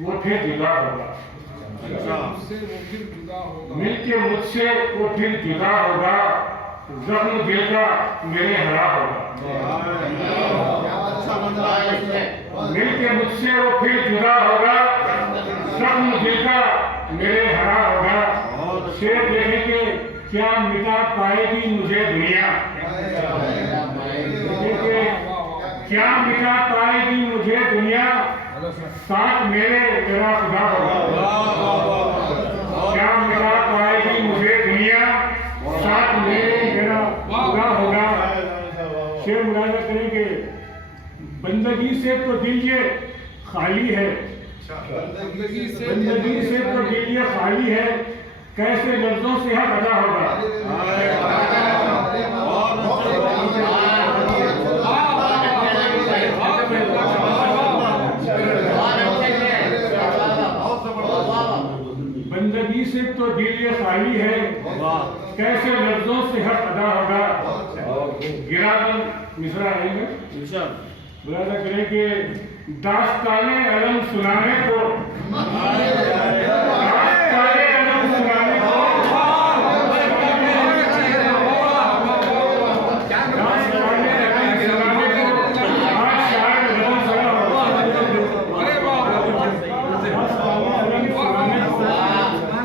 वो फिर जुदा होगा। मिलके मुझसे वो फिर जुदा होगा, जख्म दिल का मेरे हरा होगा। मिलके मुझसे वो फिर जुदा होगा, जख्म दिल का मेरे हरा होगा। शेर देखेंगे क्या मिटा पाएगी मुझे दुनिया, क्या मिटा पाएगी मुझे दुनिया, साथ मेरे मेरा खुदा होगा। क्या मिटा पाएगी मुझे दुनिया, साथ मेरे मेरा खुदा होगा। शेर मुलाजा करेंगे बंदगी से तो दिल ये खाली है, बंदगी से तो दिल ये खाली है, कैसे लफ्जों से हक अदा होगा। बंदगी से तो दिल ये खाली है, कैसे लफ्जों से हक अदा होगा। गिराबन मिसरा आएंगे बुलाना करेंगे दास्ताने अलम सुनाने को, दास्ताने अलम सुनाने को, दास्ताने अलम सुनाने को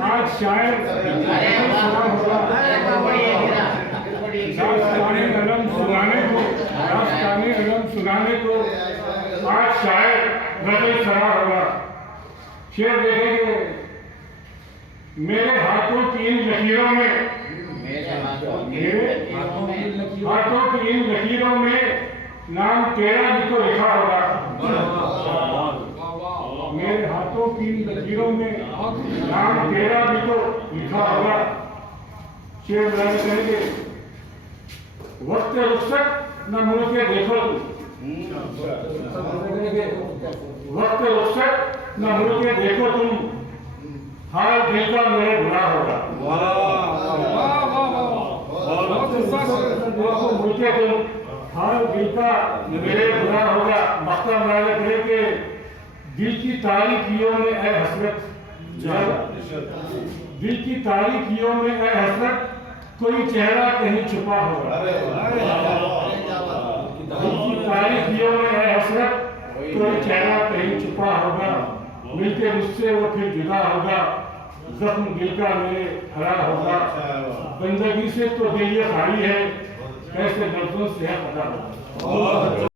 आज शायर अलम सरा होगा। दास्ताने अलम सुनाने को आज शायर अलम सरा होगा। दास्ताने अलम सुनाने को, दास्ताने अलम सुनाने को आज शायर गजल सरा होगा। शेर देखेंगे मेरे हाथों की इन लकीरों में, मेरे हाथों की इन लकीरों में नाम तेरा भी तो लिखा होगा। मेरे हाथों की इन लकीरों में नाम तेरा भी तो लिखा होगा। शेर बयान करेंगे वक्त रुखसत न मुड़ के देखो, वक्त रुखसत न मुड़ के देखो तुम, हाल दिल का मेरे बुरा होगा। मुड़ के तुम हाल दिल का मेरे बुरा होगा। मक्ता मुरादा करेंगे दिल की तारीकियों में ए हसरत, दिल की तारीकियों में ए हसरत कोई चेहरा कहीं छुपा होगा। दिल की तारीकियों में है हसरत कोई चेहरा कहीं छुपा होगा। मिलके मुझसे वो फिर जुदा होगा, जख्म दिल का मेरे हरा होगा। बंदगी से तो दिल ये खाली है, कैसे लफ्जों से है पता होगा।